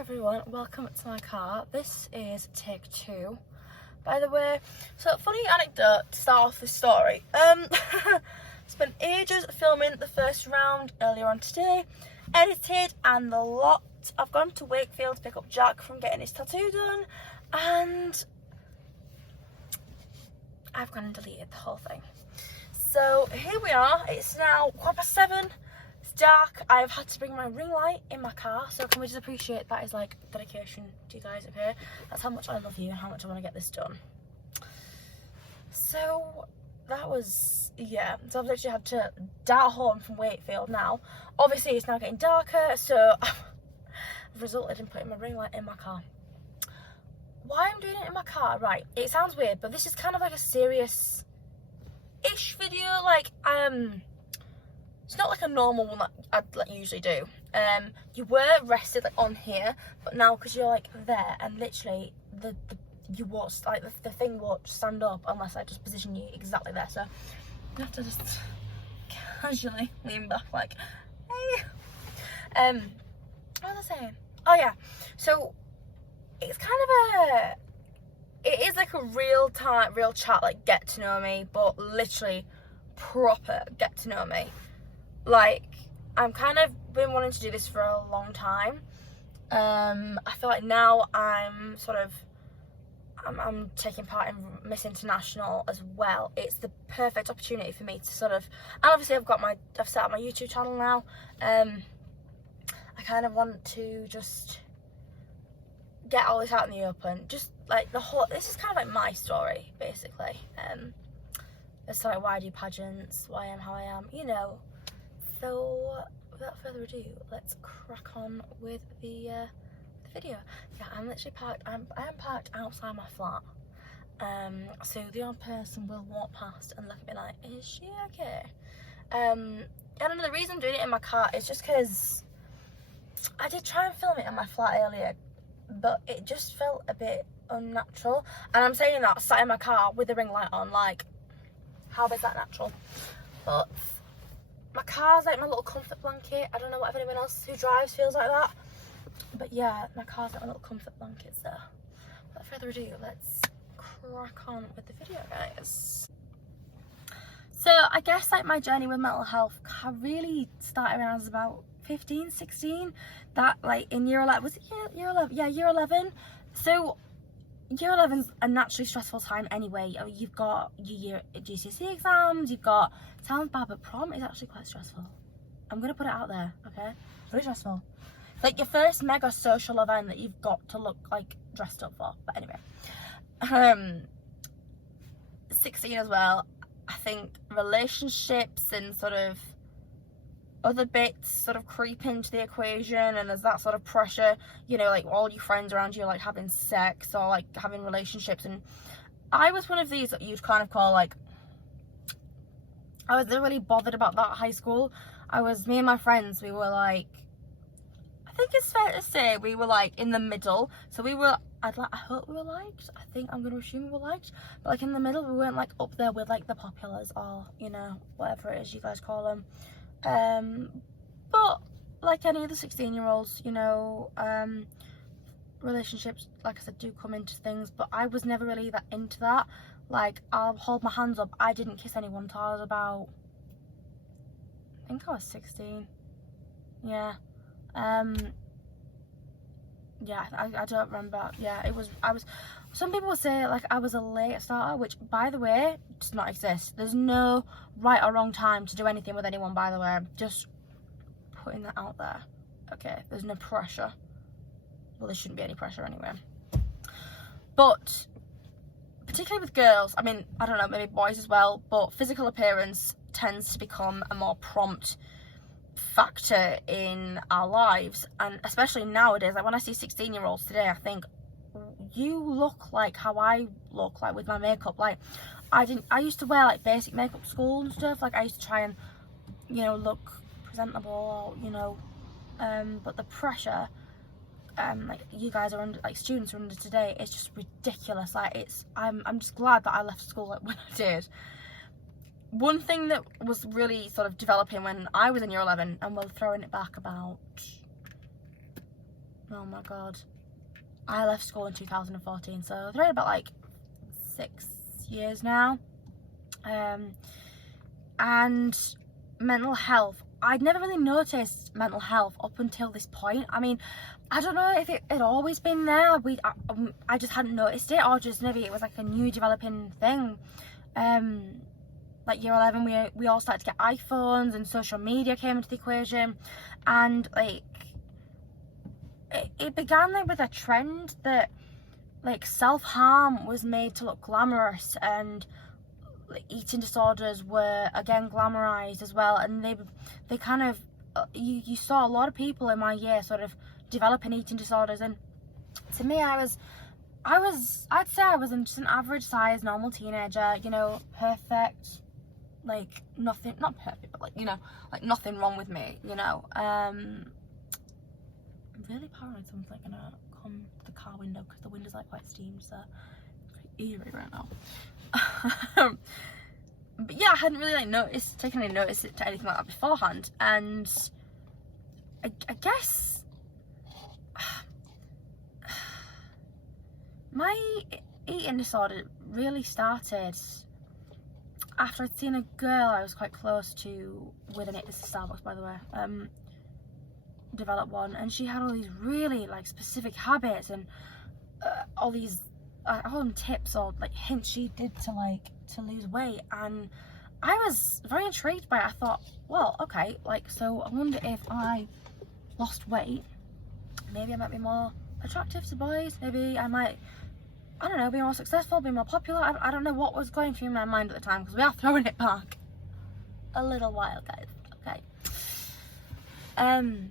everyone, welcome to my car. This is take 2, by the way. So, funny anecdote to start off this story. Spent ages filming the first round earlier on today, edited and the lot. I've gone to Wakefield to pick up Jack from getting his tattoo done, and I've gone and deleted the whole thing. So here we are, it's now 7:15. It's dark. I've had to bring my ring light in my car, so can we just appreciate that is like dedication to you guys up here. That's how much I love you and how much I want to get this done. So that was, yeah, so I've literally had to dart home from Wakefield now. Obviously it's now getting darker, so I've resulted in putting my ring light in my car. Why I'm doing it in my car, right, it sounds weird, but this is kind of like a serious-ish video. Like, it's not like a normal one that I'd like usually do. You were rested like on here, but now because you're like there and literally the thing won't stand up unless I just position you exactly there. So you have to just casually lean back like, hey. What was I saying? Oh yeah. So it's kind of it is like a real chat, like get to know me, but literally proper get to know me. Like, I'm kind of been wanting to do this for a long time. I feel like now I'm taking part in Miss International as well. It's the perfect opportunity for me to sort of, and obviously I've set up my YouTube channel now. I kind of want to just get all this out in the open. Just like this is kind of like my story, basically. It's like why I do pageants, why I am how I am, you know. So without further ado, let's crack on with the video. Yeah, I'm literally parked. I am parked outside my flat. So the odd person will walk past and look at me like, "Is she okay?" And another reason I'm doing it in my car is just because I did try and film it in my flat earlier, but it just felt a bit unnatural. And I'm saying that sat in my car with the ring light on, like, how is that natural? But my car's like my little comfort blanket. I don't know what if anyone else who drives feels like that, but yeah, my car's like my little comfort blanket. So without further ado, let's crack on with the video, guys. So I guess like my journey with mental health really started when I was about 15, 16. That like in year 11, was it year 11? Yeah, year 11. So year 11's a naturally stressful time anyway. You've got your GCSE exams, you've got, sounds bad, but prom is actually quite stressful. I'm going to put it out there, okay? It's really stressful. It's like your first mega social event that you've got to look like dressed up for. But anyway, 16 as well. I think relationships and sort of other bits sort of creep into the equation, and there's that sort of pressure, you know, like all your friends around you are like having sex or like having relationships, and I was one of these that you'd kind of call like, I wasn't really bothered about that at high school. Me and my friends, we were like, I think it's fair to say we were like in the middle. So we were, I hope we were liked. I think I'm going to assume we were liked. But like in the middle, we weren't like up there with like the populars or, you know, whatever it is you guys call them. But like any other 16-year-olds, you know, relationships, like I said, do come into things, but I was never really that into that. Like, I'll hold my hands up, I didn't kiss anyone until I was about, I think I was 16. Yeah. Yeah, I don't remember. Yeah, some people would say like I was a late starter, which by the way does not exist. There's no right or wrong time to do anything with anyone, by the way. Just putting that out there. Okay, there's no pressure. Well, there shouldn't be any pressure anyway. But particularly with girls, I mean, I don't know, maybe boys as well, but physical appearance tends to become a more prompt factor in our lives, and especially nowadays. Like when I see 16-year-olds today, I think, you look like how I look, like with my makeup. Like I used to wear like basic makeup to school and stuff. Like I used to try and, you know, look presentable, you know, but the pressure like you guys are under, like students are under today, it's just ridiculous. Like I'm just glad that I left school like when I did. One thing that was really sort of developing when I was in year 11, and we're throwing it back about oh my god, I left school in 2014, so I've read about like 6 years now. And mental health, I'd never really noticed mental health up until this point. I mean, I don't know if it had always been there. I just hadn't noticed it, or just maybe it was like a new developing thing. Like year 11, we all started to get iPhones, and social media came into the equation, and like it began like with a trend that like self-harm was made to look glamorous, and like, eating disorders were again glamorized as well, and they kind of you saw a lot of people in my year sort of developing eating disorders. And to me, I'd say I was just an average size normal teenager, you know, perfect, like nothing, not perfect, but like, you know, like nothing wrong with me, you know. I'm really paranoid someone's like gonna come to the car window, because the window's like quite steamed, so it's eerie right now. But yeah, I hadn't really like taken any notice to anything like that beforehand, and I guess my eating disorder really started after I'd seen a girl I was quite close to this is Starbucks, by the way, develop one, and she had all these really like specific habits, and all these I call them tips or like hints she did to lose weight, and I was very intrigued by it. I thought, well, okay, like, so I wonder if I lost weight, maybe I might be more attractive to boys, maybe I might, I don't know, be more successful, be more popular. I don't know what was going through my mind at the time, because we are throwing it back a little while, guys. Okay. And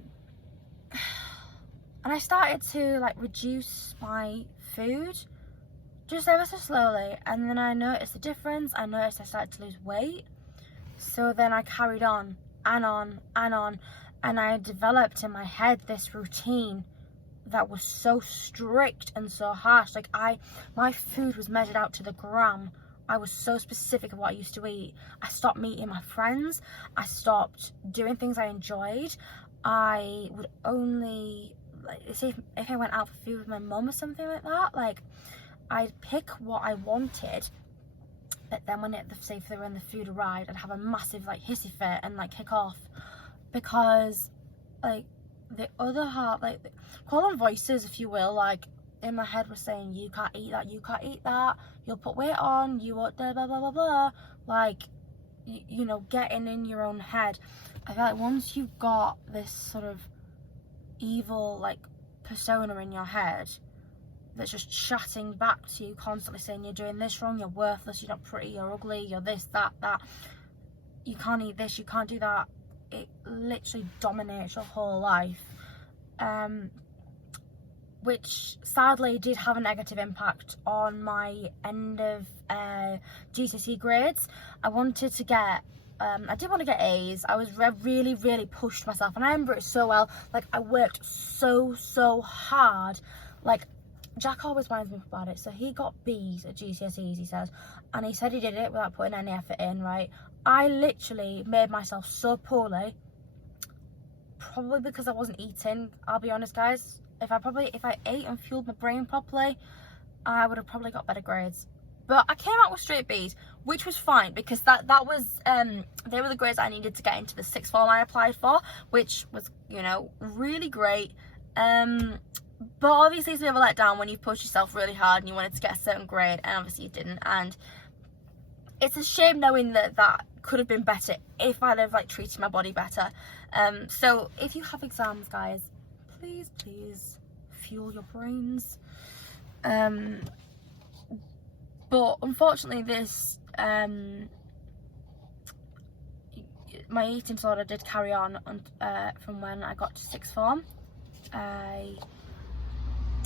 I started to like reduce my food just ever so slowly, and then I noticed the difference. I noticed I started to lose weight, so then I carried on and on and on, and I developed in my head this routine that was so strict and so harsh. Like my food was measured out to the gram. I was so specific of what I used to eat. I stopped meeting my friends. I stopped doing things I enjoyed. I would only, like, say if I went out for food with my mum or something like that, like, I'd pick what I wanted, but then when say if they were in the food arrived, I'd have a massive like hissy fit and like kick off, because like the other half, like, call them voices if you will, like in my head was saying, you can't eat that, you can't eat that, you'll put weight on, you won't, blah blah blah blah blah, like you know, getting in your own head. I feel like once you've got this sort of evil like persona in your head that's just chatting back to you constantly, saying you're doing this wrong, you're worthless, you're not pretty, you're ugly, you're this, that, you can't eat this, you can't do that, it literally dominates your whole life, which sadly did have a negative impact on my end of GCSE grades. I wanted to get I did want to get A's. I was really pushed myself, and I remember it so well. Like, I worked so hard. Like, Jack always reminds me about it. So he got B's at GCSEs, he says, and he said he did it without putting any effort in, right? I literally made myself so poorly, probably because I wasn't eating. I'll be honest, guys. If I ate and fueled my brain properly, I would have probably got better grades. But I came out with straight B's, which was fine, because that was they were the grades I needed to get into the sixth form I applied for, which was, you know, really great. But obviously it's a bit of a letdown when you push yourself really hard and you wanted to get a certain grade, and obviously you didn't. And it's a shame knowing that could have been better if I'd have like treated my body better. So if you have exams, guys, please fuel your brains. But unfortunately this my eating disorder did carry on from when I got to sixth form.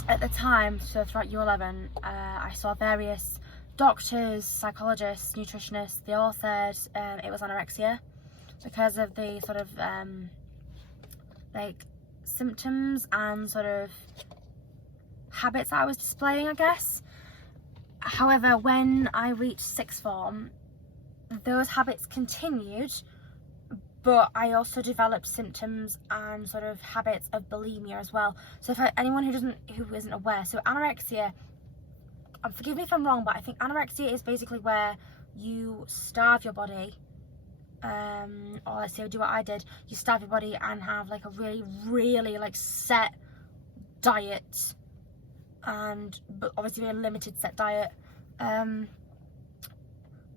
At the time, so throughout year 11, I saw various doctors, psychologists, nutritionists. They all said it was anorexia because of the sort of like symptoms and sort of habits I was displaying, I guess. However, when I reached sixth form, those habits continued, but I also developed symptoms and sort of habits of bulimia as well. So for anyone who isn't aware, so anorexia, forgive me if I'm wrong, but I think anorexia is basically where you starve your body, or let's say do what I did, you starve your body and have like a really, really like set diet, but obviously a limited set diet. And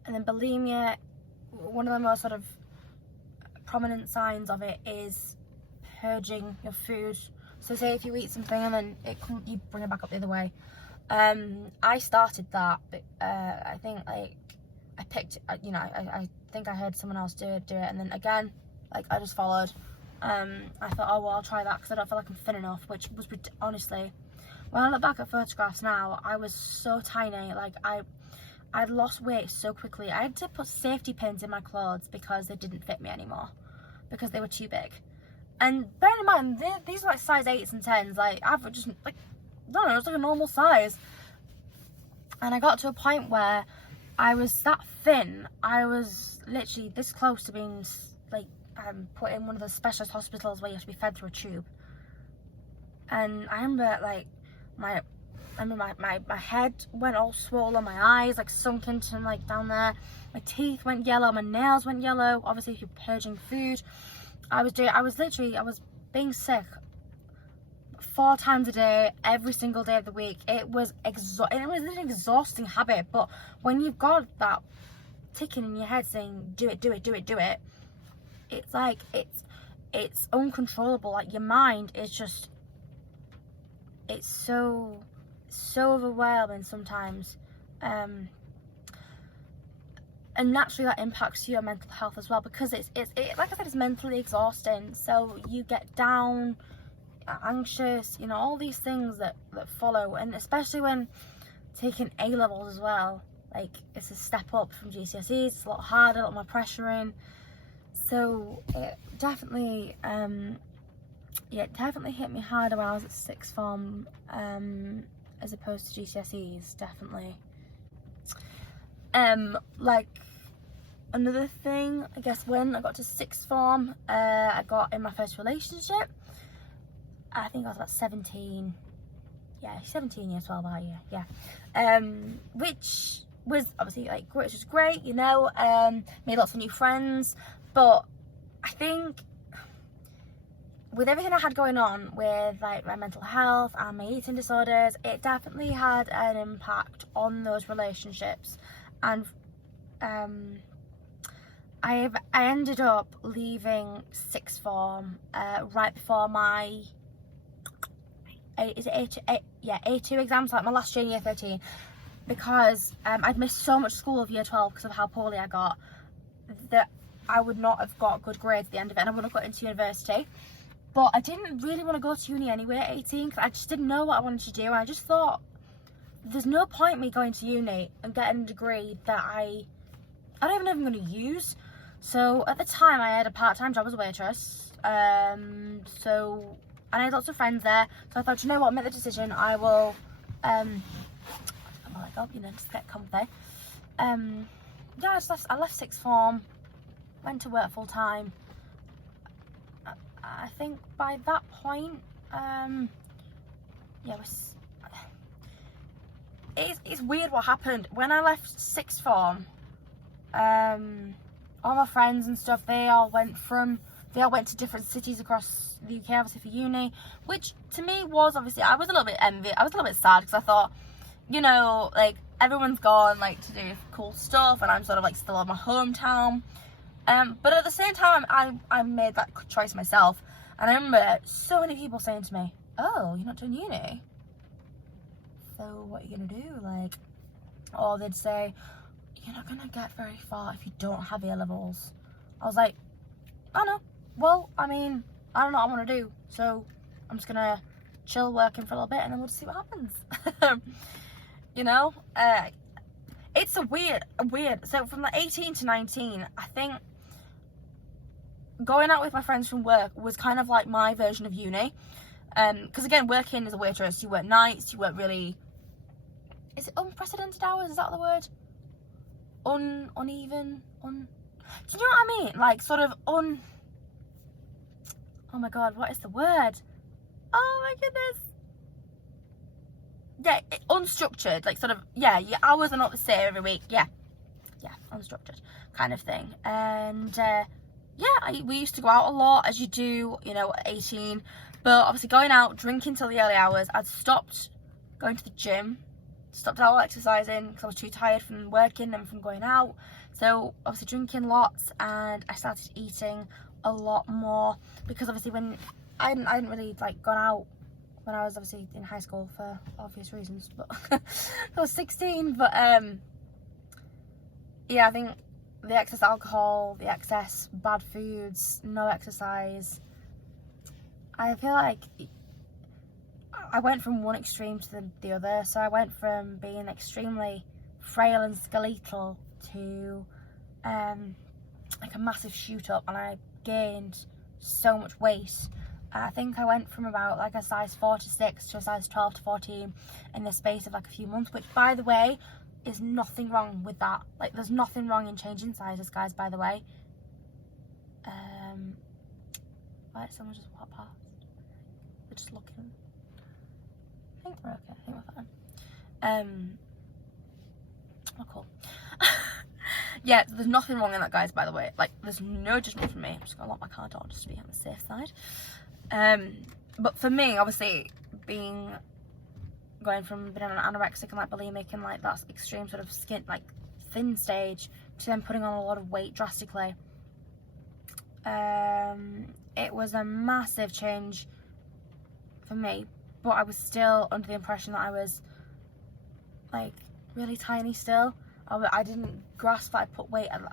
then bulimia, one of the most sort of prominent signs of it is purging your food. So say if you eat something and then you bring it back up the other way. I started that, but I think like I picked, you know, I think I heard someone else do it, and then again, like I just followed. I thought, oh well, I'll try that because I don't feel like I'm thin enough, which was honestly, when I look back at photographs now, I was so tiny. Like I'd lost weight so quickly. I had to put safety pins in my clothes because they didn't fit me anymore, because they were too big. And bearing in mind, these are like size 8s and 10s, like average, just like, I don't know, it's like a normal size. And I got to a point where I was that thin, I was literally this close to being like put in one of the specialist hospitals where you have to be fed through a tube. And I remember like my head went all swollen, my eyes like sunk into like down there, my teeth went yellow, my nails went yellow. Obviously if you're purging food, I was being sick 4 times a day, every single day of the week. It was an exhausting habit, but when you've got that ticking in your head saying do it, it's like it's uncontrollable. Like your mind is just, it's so overwhelming sometimes, and naturally that impacts your mental health as well, because it like I said, it's mentally exhausting. So you get down, anxious, you know, all these things that follow. And especially when taking A-levels as well, like it's a step up from GCSEs, it's a lot harder, a lot more pressure in. So it definitely definitely hit me harder when I was at sixth form, as opposed to GCSEs, definitely. Like another thing, I guess, when I got to sixth form, I got in my first relationship. I think I was about 17. Yeah, 17 years, 12 that year. Yeah. Which was obviously like which was great, you know. Made lots of new friends, but I think with everything I had going on with like my mental health and my eating disorders, it definitely had an impact on those relationships. And I ended up leaving sixth form right before my A2 exams, like my last year in year 13, because I'd missed so much school of year 12 because of how poorly I got, that I would not have got good grades at the end of it, and I would have got into university. But I didn't really want to go to uni anyway at 18, because I just didn't know what I wanted to do. And I just thought, there's no point me going to uni and getting a degree that I don't even know if I'm going to use. So at the time, I had a part-time job as a waitress. And I had lots of friends there. So I thought, you know what, make the decision. I will, just get comfy. Yeah, I left sixth form, went to work full time. I think by that point, it's weird what happened. When I left sixth form, all my friends and stuff, they all went to different cities across the UK, obviously for uni, which to me was, obviously, I was a little bit envious. I was a little bit sad because I thought, you know, like everyone's gone like to do cool stuff and I'm sort of like still in my hometown. But at the same time, I made that choice myself. And I remember so many people saying to me, oh, you're not doing uni? So what are you going to do? Like, or they'd say, you're not going to get very far if you don't have A-levels. I was like, I know. Well, I mean, I don't know what I want to do. So I'm just going to chill working for a little bit and then we'll just see what happens. You know? It's a weird. So from like 18 to 19, I think going out with my friends from work was kind of like my version of uni. Because again, working as a waitress, you work nights, you work really, is it unprecedented hours? Is that the word? Uneven? Do you know what I mean? Like sort of oh my god, what is the word? Oh my goodness. Yeah, unstructured, like sort of, yeah, your hours are not the same every week. Yeah, unstructured kind of thing. And yeah, we used to go out a lot, as you do, you know, at 18. But obviously going out, drinking till the early hours, I'd stopped going to the gym, stopped all exercising because I was too tired from working and from going out. So obviously drinking lots, and I started eating a lot more because obviously when I hadn't really like gone out when I was obviously in high school for obvious reasons, but I was 16. But yeah, I think the excess alcohol, the excess bad foods, no exercise, I feel like I went from one extreme to the other. So I went from being extremely frail and skeletal to like a massive shoot up, and I gained so much weight. I think I went from about like a size 4 to 6 to a size 12 to 14 in the space of like a few months, which by the way is nothing wrong with that. Like there's nothing wrong in changing sizes, guys, by the way. Why someone just walk past? We're just looking. I think we're okay. I think we're fine. Oh, cool. Yeah, there's nothing wrong in that, guys, by the way. Like, there's no judgment from me. I'm just gonna lock my car door just to be on the safe side. But for me, obviously, going from being an anorexic and like bulimic and like that extreme sort of skin, like thin stage, to then putting on a lot of weight drastically, it was a massive change for me. But I was still under the impression that I was like really tiny still. I didn't grasp that I put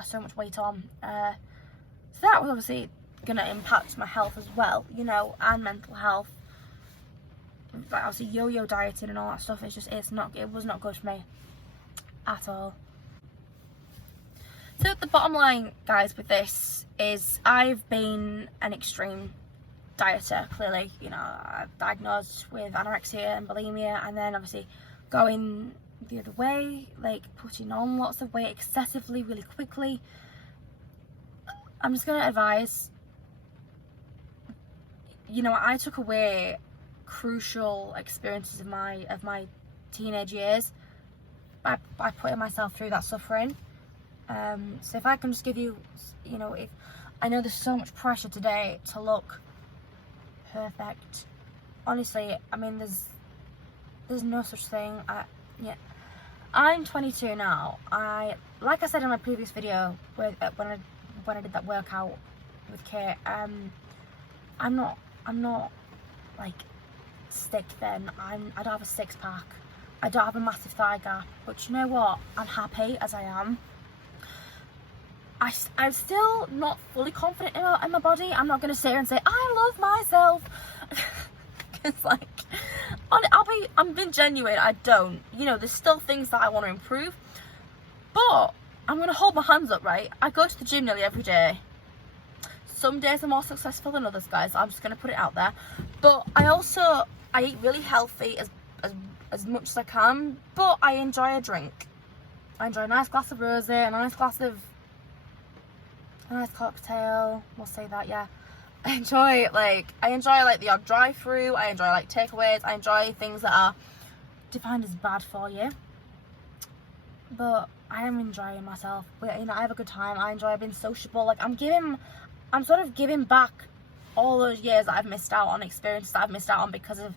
so much weight on. So that was obviously going to impact my health as well, you know, and mental health. Like obviously yo-yo dieting and all that stuff, it was not good for me at all. So the bottom line, guys, with this is I've been an extreme dieter, clearly. You know, I'm diagnosed with anorexia and bulimia, and then obviously going the other way, like putting on lots of weight excessively, really quickly. I'm just gonna advise, you know, I took away crucial experiences of my teenage years by putting myself through that suffering. So if I can just give you, you know, if I know there's so much pressure today to look perfect, honestly, I mean, there's no such thing. Yeah, I'm 22 now. Like I said in my previous video when I did that workout with Kate, I'm not like thick then. I don't have a six pack. I don't have a massive thigh gap. But you know what? I'm happy as I am. I'm still not fully confident in my body. I'm not going to sit here and say I love myself. It's like, I'm being genuine. I don't. You know, there's still things that I want to improve. But I'm going to hold my hands up, right? I go to the gym nearly every day. Some days are more successful than others, guys. I'm just going to put it out there. But I eat really healthy as much as I can. But I enjoy a drink. I enjoy a nice glass of rosé, a nice cocktail. We'll say that, yeah. I enjoy like the odd drive-through. I enjoy like takeaways. I enjoy things that are defined as bad for you. But I am enjoying myself. You know, I have a good time. I enjoy being sociable. Like I'm sort of giving back all those years that I've missed out on, experiences that I've missed out on because of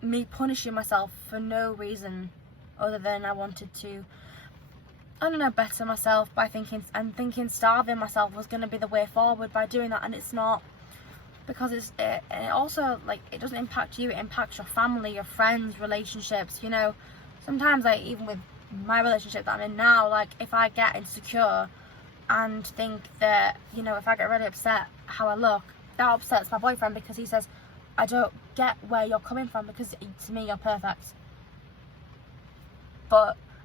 me punishing myself for no reason other than I wanted to, I don't know, better myself by thinking starving myself was going to be the way forward by doing that, and it's not, because it also, like, it doesn't impact you, it impacts your family, your friends, relationships. You know, sometimes, like, even with my relationship that I'm in now, like, if I get insecure and think that, you know, if I get really upset how I look, that upsets my boyfriend because he says, I don't get where you're coming from because to me you're perfect.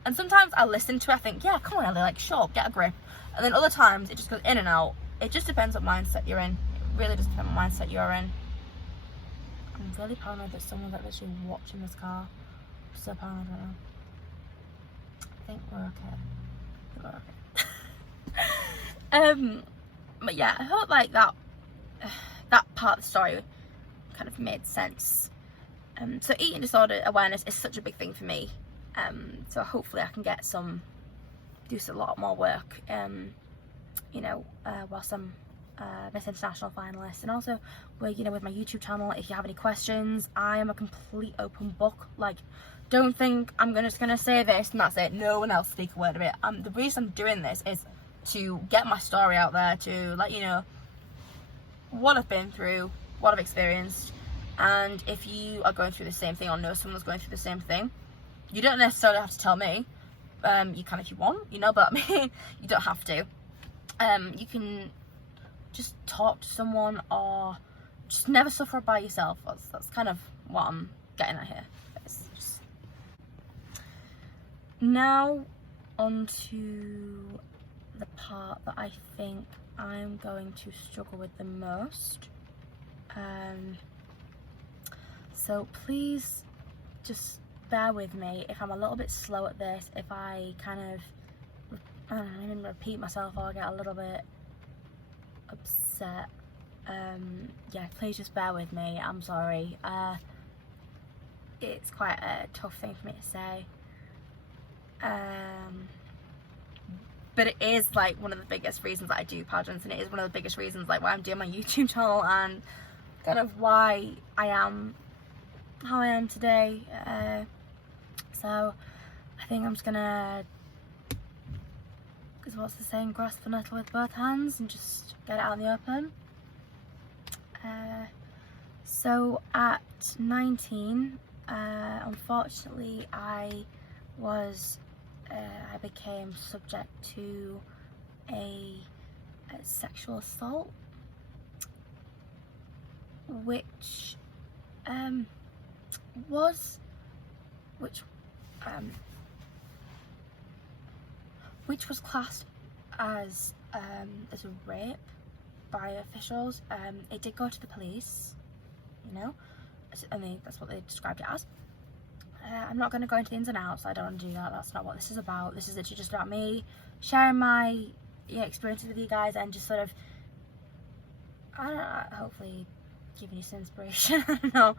And sometimes I listen to it, I think, yeah, come on Ellie, like, shut up, get a grip. And then other times it just goes in and out. It just depends what mindset you're in. It really does depend what mindset you're in. I'm really paranoid that someone's like literally watching this car. I'm so paranoid right now. I think we're okay. But yeah, I hope like that that part of the story kind of made sense. So eating disorder awareness is such a big thing for me. So hopefully I can get do a lot more work, you know, whilst I'm Miss International finalist. And also, you know, with my YouTube channel, if you have any questions, I am a complete open book. Like, don't think I'm just gonna say this and that's it. No one else speak a word of it. The reason I'm doing this is to get my story out there, to let you know what I've been through, what I've experienced. And if you are going through the same thing or know someone's going through the same thing, you don't necessarily have to tell me. You can if you want, you know, but I mean, you don't have to. You can just talk to someone, or just never suffer by yourself. That's kind of what I'm getting at here. Now on to the part that I think I'm going to struggle with the most. So please just bear with me if I'm a little bit slow at this, if I kind of, I don't know, even repeat myself or get a little bit upset. Yeah, please just bear with me. I'm sorry. It's quite a tough thing for me to say. But it is like one of the biggest reasons that I do pageants, and it is one of the biggest reasons like why I'm doing my YouTube channel and kind of why I am how I am today. So I think I'm just gonna, because what's the saying, grasp the nettle with both hands and just get it out in the open. So at 19, unfortunately I became subject to a sexual assault, which was classed as a rape by officials. It did go to the police, you know, I mean that's what they described it as. I'm not going to go into the ins and outs. I don't want to do that. That's not what this is about. This is literally just about me sharing my experiences with you guys, and just sort of, I don't know, hopefully giving you some inspiration. I don't know.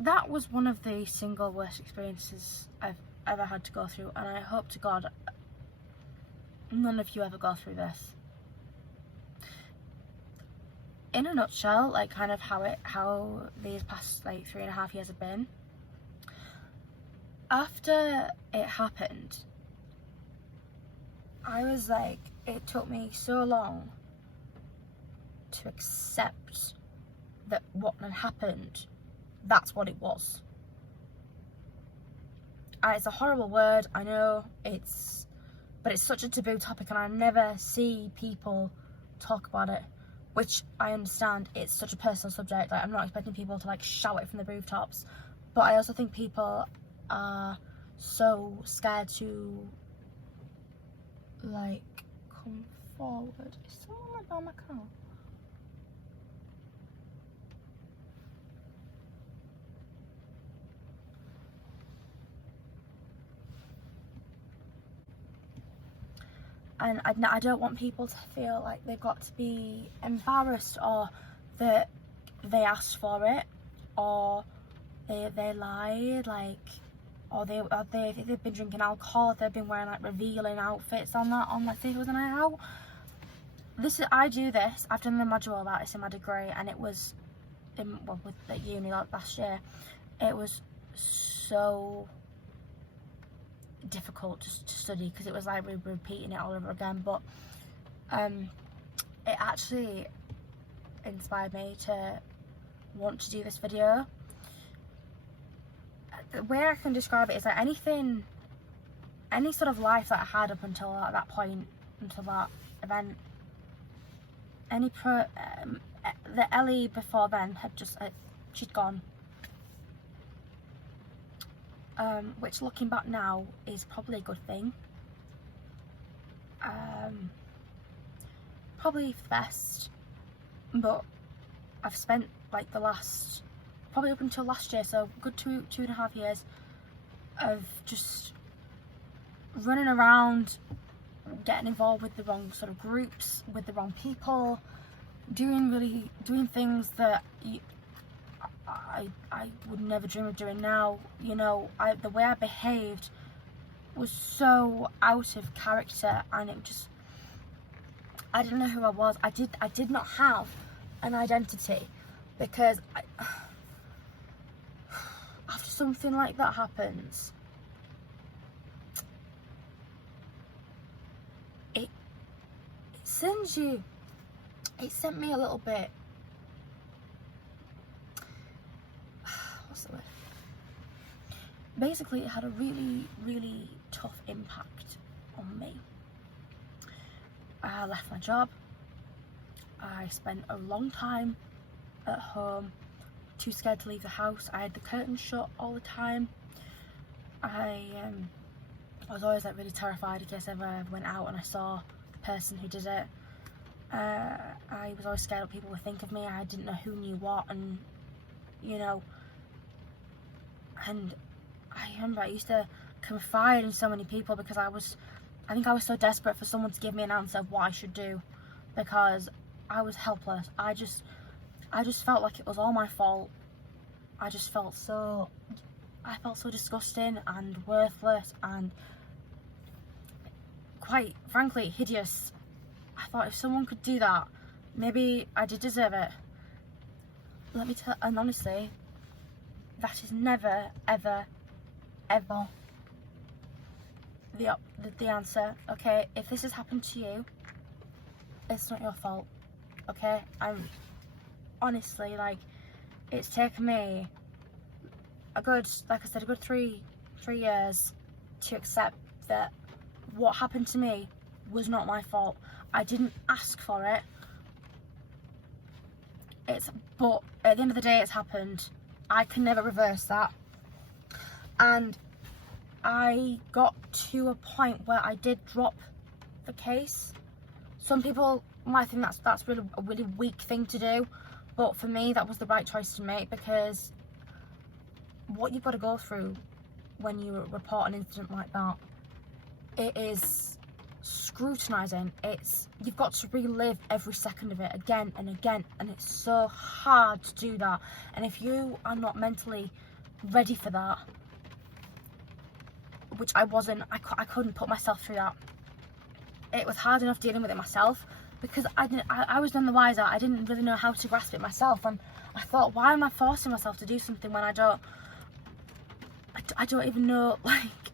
That was one of the single worst experiences I've ever had to go through, and I hope to God none of you ever go through this. In a nutshell, like kind of how these past like 3.5 years have been. After it happened, I was like, it took me so long to accept that what had happened, that's what it was. It's a horrible word, I know, but it's such a taboo topic, and I never see people talk about it, which I understand. It's such a personal subject. Like, I'm not expecting people to like shout it from the rooftops, but I also think people are so scared to like come forward. Is someone like by my car? And I don't want people to feel like they've got to be embarrassed, or that they asked for it, or they lied, like, or if they've been drinking alcohol, if they've been wearing like revealing outfits on like say it was a night out. I do this. I've done the module about this in my degree, and it was with at uni like last year. It was so difficult to study, because it was like repeating it all over again, but it actually inspired me to want to do this video. The way I can describe it is like any sort of life that I had up until that point, until that event, the Ellie before then had she'd gone. Which, looking back now, is probably a good thing. Probably for the best, but I've spent like the last, probably up until last year, so good 2.5 years of just running around, getting involved with the wrong sort of groups, with the wrong people, doing things that I would never dream of doing now. You know, the way I behaved was so out of character, and it just, I didn't know who I was. I did not have an identity, because after something like that happens, it sent me a little bit, what's the word? Basically, it had a really tough impact on me. I left my job. I spent a long time at home, too scared to leave the house. I had the curtains shut all the time. I was always like really terrified in case I ever went out and I saw the person who did it. I was always scared what people would think of me. I didn't know who knew what, and you know, and I remember I used to confide in so many people because I think I was so desperate for someone to give me an answer of what I should do, because I was helpless. I just felt like it was all my fault. I felt so disgusting and worthless and, quite frankly, hideous. I thought if someone could do that, maybe I did deserve it. Let me tell, and honestly, that is never, ever the answer. Okay, if this has happened to you, it's not your fault. Okay, I'm honestly, like, it's taken me a good 3 years to accept that what happened to me was not my fault. I didn't ask for it. But at the end of the day, it's happened. I can never reverse that. And I got to a point where I did drop the case. Some people might think that's a really weak thing to do, but for me, that was the right choice to make, because what you've got to go through when you report an incident like that, it is scrutinising. You've got to relive every second of it again and again, and it's so hard to do that. And if you are not mentally ready for that, which I wasn't, I couldn't put myself through that. It was hard enough dealing with it myself, because I was none the wiser. I didn't really know how to grasp it myself, and I thought, why am I forcing myself to do something when I don't even know, like,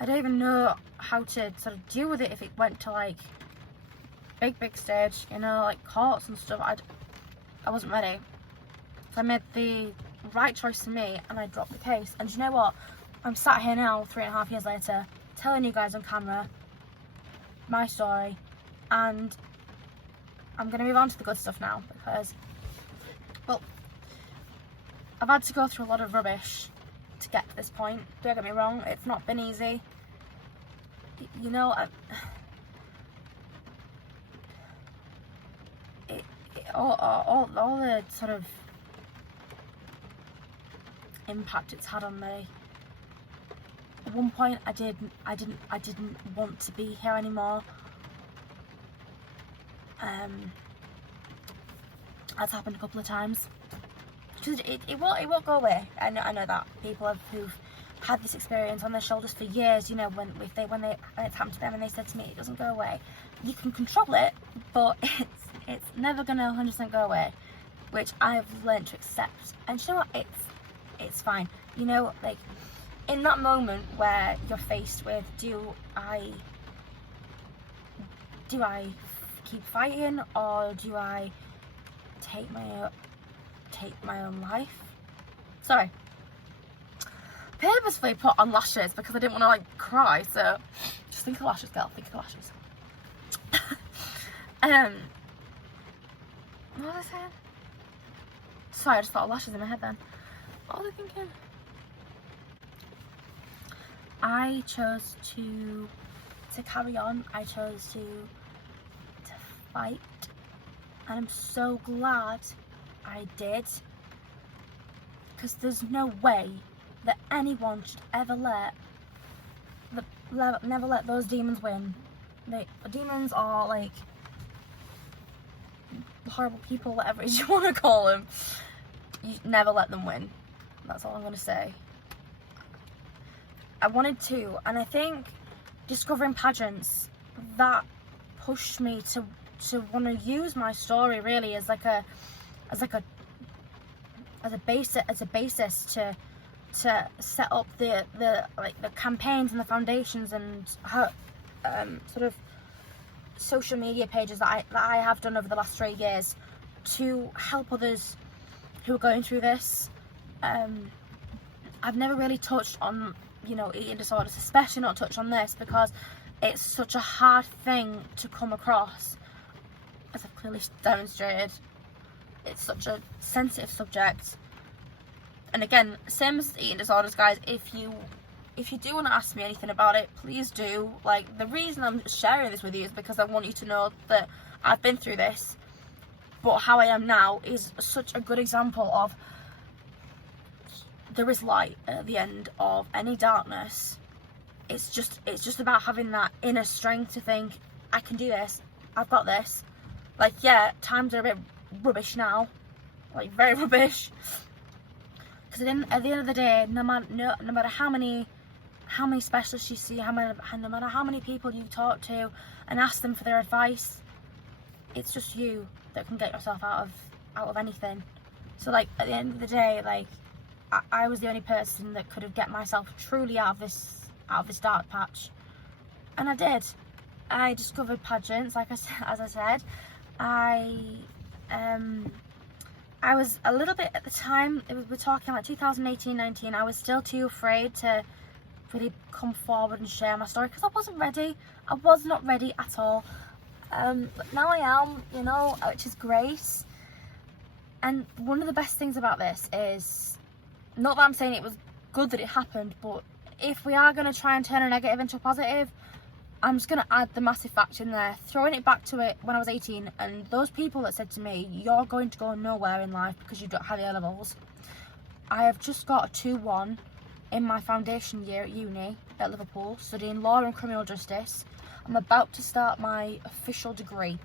I don't even know how to sort of deal with it if it went to like big stage, you know, like courts and stuff. I wasn't ready. So I made the right choice to me, and I dropped the case. And do you know what? I'm sat here now, 3.5 years later, telling you guys on camera my story, and I'm going to move on to the good stuff now, because, well, I've had to go through a lot of rubbish to get to this point. Don't get me wrong, it's not been easy. You know, all the sort of impact it's had on me. At one point, I didn't want to be here anymore. That's happened a couple of times. Because it won't go away. I know that people who've had this experience on their shoulders for years, you know, when it's happened to them and they said to me, it doesn't go away. You can control it, but it's never gonna 100% go away, which I've learned to accept. And you know what? It's fine. You know, like, in that moment where you're faced with, do I keep fighting, or do I take my own life? Sorry, purposefully put on lashes because I didn't want to like cry, so just think of lashes, girl, think of lashes. What was I saying? Sorry, I just thought of lashes in my head then. What was I thinking? I chose to carry on. I chose to fight, and I'm so glad I did, because there's no way that anyone should ever never let those demons win. The demons are like horrible people, whatever it is you want to call them, you never let them win. That's all I'm going to say. I wanted to, and I think discovering pageants, that pushed me to want to use my story really as a basis to set up the campaigns and the foundations and sort of social media pages that I have done over the last 3 years to help others who are going through this. I've never really touched on, you know, eating disorders, especially not touched on this, because it's such a hard thing to come across, as I've clearly demonstrated. It's such a sensitive subject. And again, same as eating disorders, guys, if you do want to ask me anything about it, please do. Like, the reason I'm sharing this with you is because I want you to know that I've been through this, but how I am now is such a good example of there is light at the end of any darkness. It's just about having that inner strength to think, I can do this, I've got this. Like, yeah, times are a bit rubbish now, like very rubbish. Because at the end of the day, no matter how many specialists you see, no matter how many people you talk to and ask them for their advice, it's just you that can get yourself out of anything. So, like, at the end of the day, like, I was the only person that could have get myself truly out of this dark patch, and I did. I discovered pageants, as I said. I was a little bit at the time, we're talking like 2018-19, I was still too afraid to really come forward and share my story because I wasn't ready. I was not ready at all. But now I am, you know, which is great. And one of the best things about this is, not that I'm saying it was good that it happened, but if we are going to try and turn a negative into a positive, I'm just going to add the massive factor in there, throwing it back to it when I was 18, and those people that said to me, you're going to go nowhere in life because you don't have A levels. I have just got a 2-1 in my foundation year at uni at Liverpool, studying law and criminal justice. I'm about to start my official degree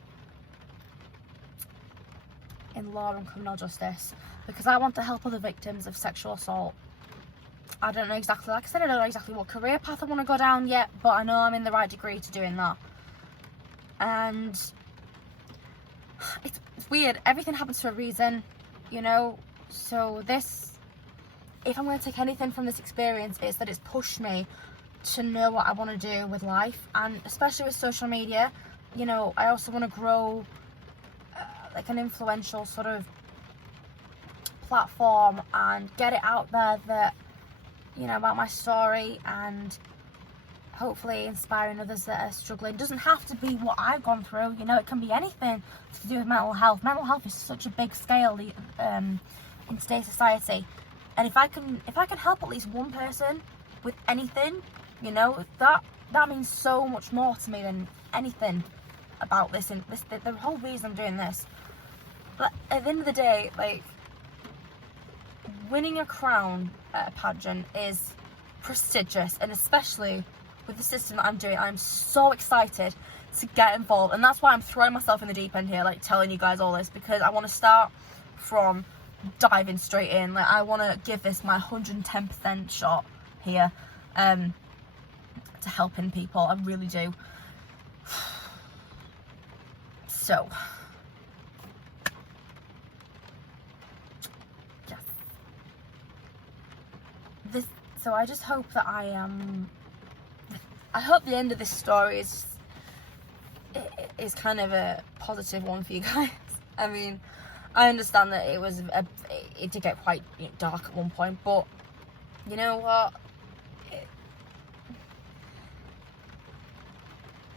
in law and criminal justice because I want to help other victims of sexual assault. I don't know exactly, like I said, I don't know exactly what career path I want to go down yet, but I know I'm in the right degree to doing that. And it's weird, everything happens for a reason, you know. So this, if I'm going to take anything from this experience, it's that it's pushed me to know what I want to do with life, and especially with social media. You know, I also want to grow like an influential sort of platform and get it out there that, you know, about my story, and hopefully inspiring others that are struggling. It doesn't have to be what I've gone through, you know, it can be anything to do with mental health. Mental health is such a big scale in today's society, and if I can help at least one person with anything, you know, that means so much more to me than anything about this, and the whole reason I'm doing this. But at the end of the day, like, winning a crown at a pageant is prestigious, and especially with the system that I'm doing, I'm so excited to get involved, and that's why I'm throwing myself in the deep end here, like telling you guys all this, because I want to start from diving straight in. Like, I want to give this my 110% shot here, to helping people. I really do. So So I just hope that I hope the end of this story is kind of a positive one for you guys. I mean, I understand that it did get quite, you know, dark at one point, but you know what?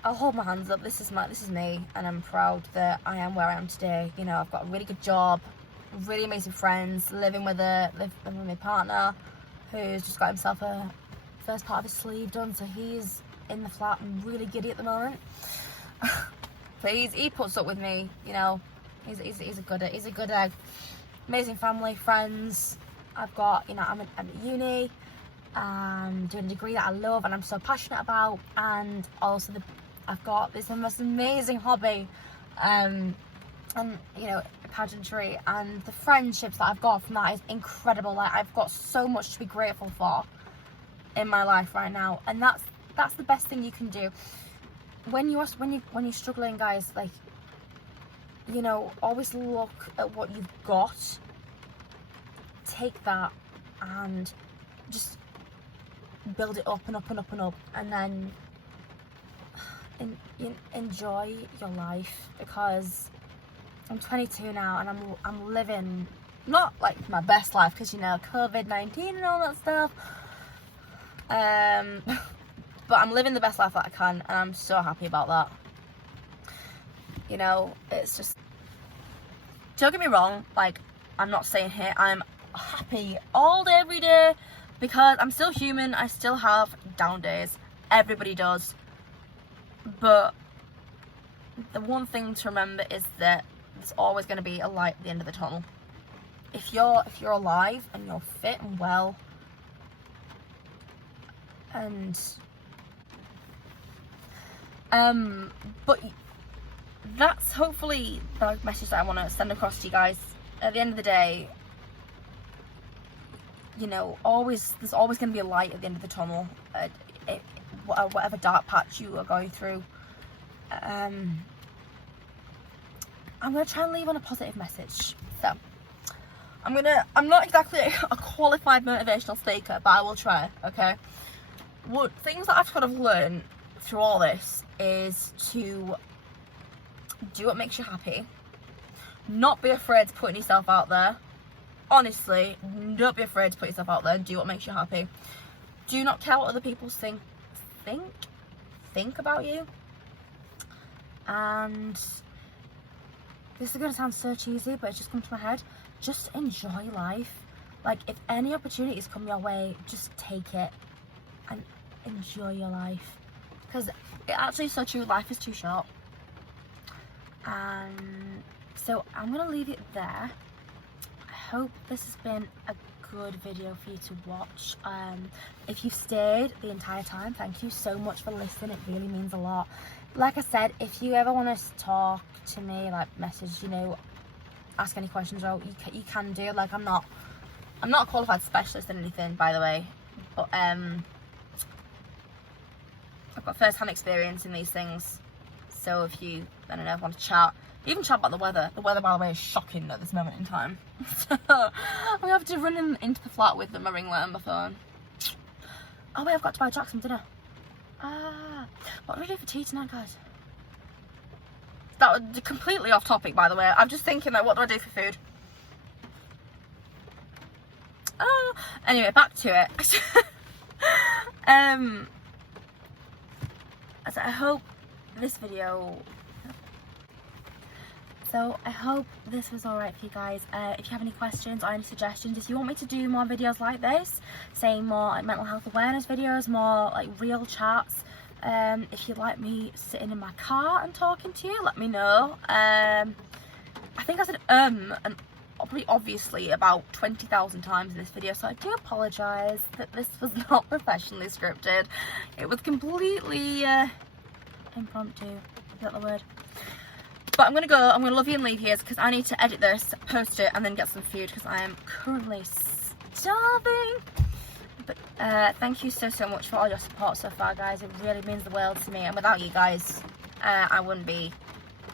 I'll hold my hands up. This is me, and I'm proud that I am where I am today. You know, I've got a really good job, really amazing friends, living with my partner, who's just got himself a first part of his sleeve done, so he's in the flat and really giddy at the moment. But he puts up with me, you know. He's a good egg. Amazing family, friends. I've got, you know, I'm at uni, doing a degree that I love and I'm so passionate about, and also I've got this most amazing hobby, and you know, pageantry, and the friendships that I've got from that is incredible. Like, I've got so much to be grateful for in my life right now, and that's the best thing you can do when you're struggling, guys. Like, you know, always look at what you've got, take that and just build it up and up and up and up, and then enjoy your life, because I'm 22 now and I'm living not like my best life, because, you know, COVID-19 and all that stuff, but I'm living the best life that I can, and I'm so happy about that. You know, it's just, don't get me wrong, like, I'm not saying here I'm happy all day every day, because I'm still human. I still have down days, everybody does, but the one thing to remember is that there's always going to be a light at the end of the tunnel. If you're alive and you're fit and well, and but that's hopefully the message that I want to send across to you guys. At the end of the day, you know, there's always going to be a light at the end of the tunnel, whatever dark patch you are going through. I'm going to try and leave on a positive message. So I'm not exactly a qualified motivational speaker, but I will try, okay? What things that I've kind of learned through all this is to do what makes you happy. Not be afraid to putting yourself out there. Honestly, don't be afraid to put yourself out there and do what makes you happy. Do not care what other people think about you. And this is going to sound so cheesy, but it's just come to my head. Just enjoy life. Like, if any opportunities come your way, just take it and enjoy your life. Because it actually is so true, life is too short. So I'm going to leave it there. I hope this has been a good video for you to watch. If you've stayed the entire time, thank you so much for listening. It really means a lot. Like I said, if you ever want to talk to me, like, message, you know, ask any questions, or you can do. Like, I'm not a qualified specialist in anything, by the way, but I've got first-hand experience in these things. So if you, I don't know, want to chat, even chat about the weather. The weather, by the way, is shocking at this moment in time. So I'm gonna have to run into the flat with my ring light on my phone. Oh wait, I've got to buy Jack some dinner. What do we do for tea tonight, guys? That was completely off topic, by the way. I'm just thinking, like, what do I do for food? Anyway, back to it. So I hope this was alright for you guys. If you have any questions or any suggestions, if you want me to do more videos like this, saying more like mental health awareness videos, more like real chats, if you'd like me sitting in my car and talking to you, let me know. I think I said and probably obviously about 20,000 times in this video, so I do apologise that this was not professionally scripted. It was completely impromptu, is that the word? But I'm gonna love you and leave here, because I need to edit this, post it, and then get some food, because I am currently starving. But thank you so much for all your support so far, guys. It really means the world to me, and without you guys, I wouldn't be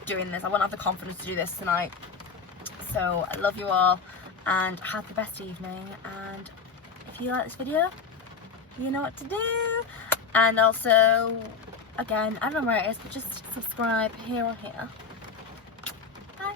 doing this. I wouldn't have the confidence to do this tonight. So I love you all, and have the best evening. And if you like this video, you know what to do. And also, again, I don't know where it is, but just subscribe here or here. Bye.